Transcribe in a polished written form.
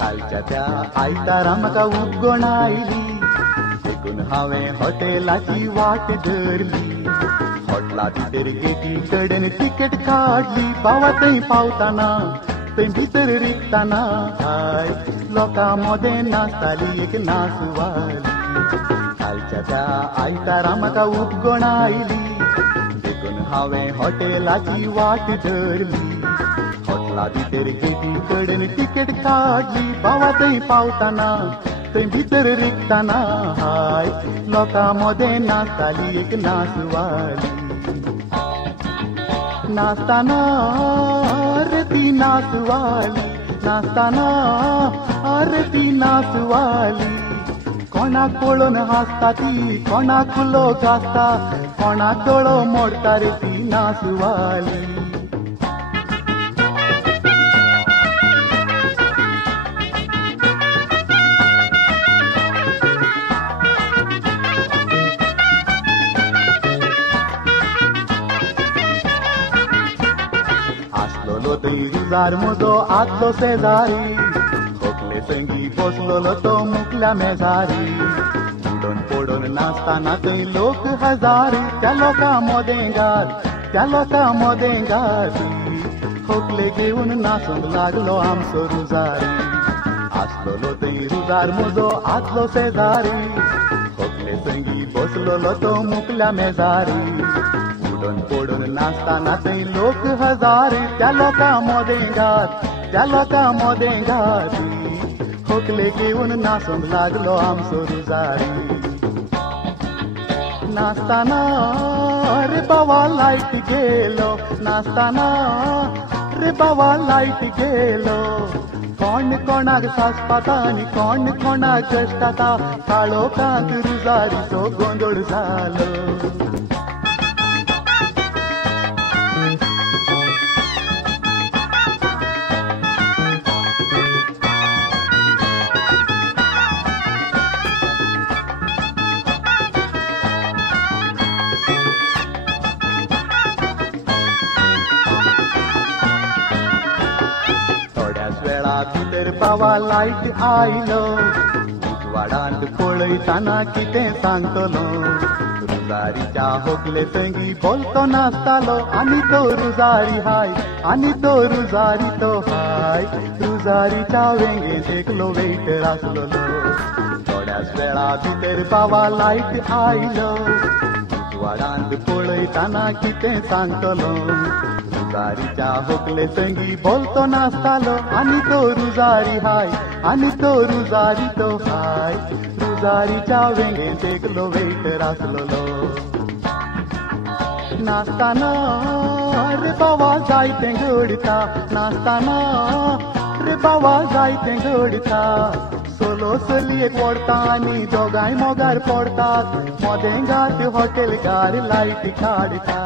कालच्या त्या आयतारा म्हाका उगवण आयली, देखून हांवें हॉटेलाची वाट धरली. हॉटेला भितर गेटी कडेन तिकेट काडली. बाबा थंय पावतना थंय भितर रिगताना हाय लोकां मदें नाचताली एक नाचवाली. कालच्या त्या आयतारा म्हाका उगवण आयली, देखून हांवें हॉटेलाची वाट धरली. हॉटेला भितर गेटी कडेन तिकेट काडली. बाबा थंय पावतना थंय भितर रिगताना हाय लोकां मदें नाचताली एक नाचवाली. नाचताना रे ती नाचवाली, नाचताना रे ती नाचवाली. कोणाक पळोवन हासता ती, कोणाक लोक हासता, कोणाक दोळो मोडटा रे ती नाचवाली. आसलोलो थंय रुजार म्हजो आदलो शेजारी, खोकले संगी बसलोलो तो मुखल्या मेजारी. उडोन पडोन नाचताना थंय लोक हजारी, त्या लोकां मदें घाल, त्या लोकां मदें घाली. खोकले घेवन नाचूंक लागलो आमचो रुजारी. आसलोलो थंय रुजार म्हजो आदलो शेजारी, खोकले संगी बसलोलो तो मुखल्या मेजारी. उडोन पडोन नाचताना थंय लोक हजारी, त्या लोकां मदें घाल, त्या लोकां मदें घाली. खोकले घेवन नाचूंक लागलो आमचो रुजारी. नाचताना रे बाबा लायट गेलो, नाचताना रे बाबा लायट गेलो. कोण कोणाक सासपाता आनी कोण कोणाक कश्टाता, काळोखांत रुजारीचो गोंदळ जालो. वेळा भितर बाबा लायट आयलो, उजवाडांत पळयताना कितें सांगतलो. रुजारीच्या होकले संगी बोलतो नाचतालो, आनी तो रुजारी हाय, आनी तो रुजारी तो हाय. रुजारीच्या वेंगेत एकलो वेटर आसलोलो. थोड्याच वेळा भितर बाबा लायट आयलो, उजवाडांत पळयताना कितें सांगतलो. रुजारीच्या होकले संगी बोलतो नाचतालो, आनी तो रुजारी हाय, आनी तो रुजारी तो हाय. रुजारीच्या वेंगेत एकलो वेटर आसलोलो. नाचताना रे बाबा जायतें घडटा, नाचताना रे बाबा जायतें घडटा. सोलो चलयेक ओडटा आनी दोगांय मोगार पडटात, मदें घात हॉटेलकार लायट काडटा.